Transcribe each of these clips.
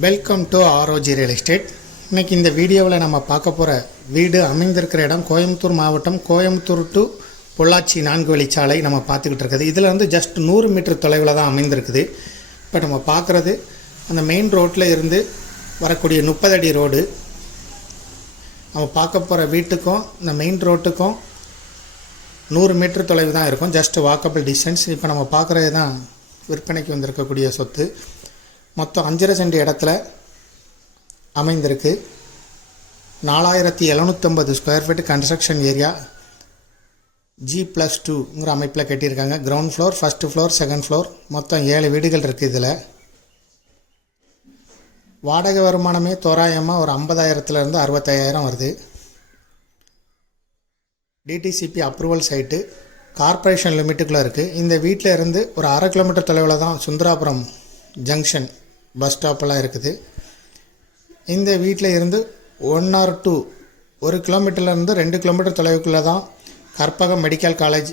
Welcome to ROG real estate. இன்றைக்கி இந்த வீடியோவில் நம்ம பார்க்க போகிற வீடு அமைந்திருக்கிற இடம் கோயம்புத்தூர் மாவட்டம், கோயம்புத்தூர் டு பொள்ளாச்சி 4 வழிச்சாலை நம்ம பார்த்துக்கிட்டு இருக்குது. இதில் வந்து ஜஸ்ட் 100 மீட்டர் தொலைவில் தான் அமைந்திருக்குது. இப்போ நம்ம பார்க்குறது அந்த மெயின் ரோட்டில் இருந்து வரக்கூடிய 30 அடி ரோடு. நம்ம பார்க்க போகிற வீட்டுக்கும் இந்த மெயின் ரோட்டுக்கும் 100 மீட்டர் தொலைவு தான் இருக்கும், ஜஸ்ட் வாக்கபிள் டிஸ்டன்ஸ். இப்போ நம்ம பார்க்குறது தான் விற்பனைக்கு வந்திருக்கக்கூடிய சொத்து. மொத்தம் 5.5 சென்ட் இடத்துல அமைந்திருக்கு. 4750 ஸ்கொயர் ஃபீட் கன்ஸ்ட்ரக்ஷன் ஏரியா, G+2ங்கிற அமைப்பில் கட்டியிருக்காங்க. Ground floor, first floor, second floor, மொத்தம் 7 வீடுகள் இருக்குது. இதில் வாடகை வருமானமே தோராயமாக ஒரு 50,000லேருந்து 65,000 வருது. டிடிசிபி அப்ரூவல் சைட்டு கார்ப்பரேஷன் லிமிட்டுக்குள்ளே இருக்குது. இந்த வீட்டில் இருந்து ஒரு 1/2 கிலோமீட்டர் தொலைவில் தான் சுந்தராபுரம் ஜங்ஷன் பஸ் ஸ்டாப்பெல்லாம் இருக்குது. இந்த வீட்டில் இருந்து 1 or 2 1 கிலோமீட்டர்லேருந்து 2 கிலோமீட்டர் தொலைவுக்குள்ளே தான் கற்பகம் மெடிக்கல் காலேஜ்,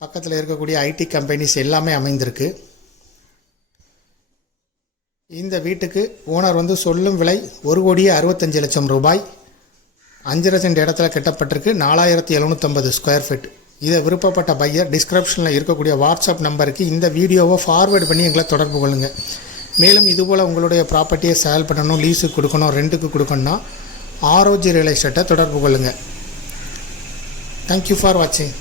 பக்கத்தில் இருக்கக்கூடிய ஐடி கம்பெனிஸ் எல்லாமே அமைந்திருக்கு. இந்த வீட்டுக்கு ஓனர் வந்து சொல்லும் விலை 1,65,00,000 ரூபாய். 5.5 சென்ட் இடத்துல கட்டப்பட்டிருக்கு. 4750 ஸ்கொயர் ஃபீட். இதை விருப்பப்பட்ட பையர் டிஸ்கிரிப்ஷனில் இருக்கக்கூடிய வாட்ஸ்அப் நம்பருக்கு இந்த வீடியோவை ஃபார்வேர்டு பண்ணி எங்களை தொடர்பு கொள்ளுங்கள். மேலும் இதுபோல் உங்களுடைய ப்ராப்பர்ட்டியை சேல் பண்ணணும், லீஸுக்கு கொடுக்கணும், ரெண்ட்டுக்கு கொடுக்கணும்னா ஆர்ஓஜி ரியல் எஸ்டேட்டை தொடர்பு கொள்ளுங்கள். தேங்க்யூ ஃபார் வாட்சிங்.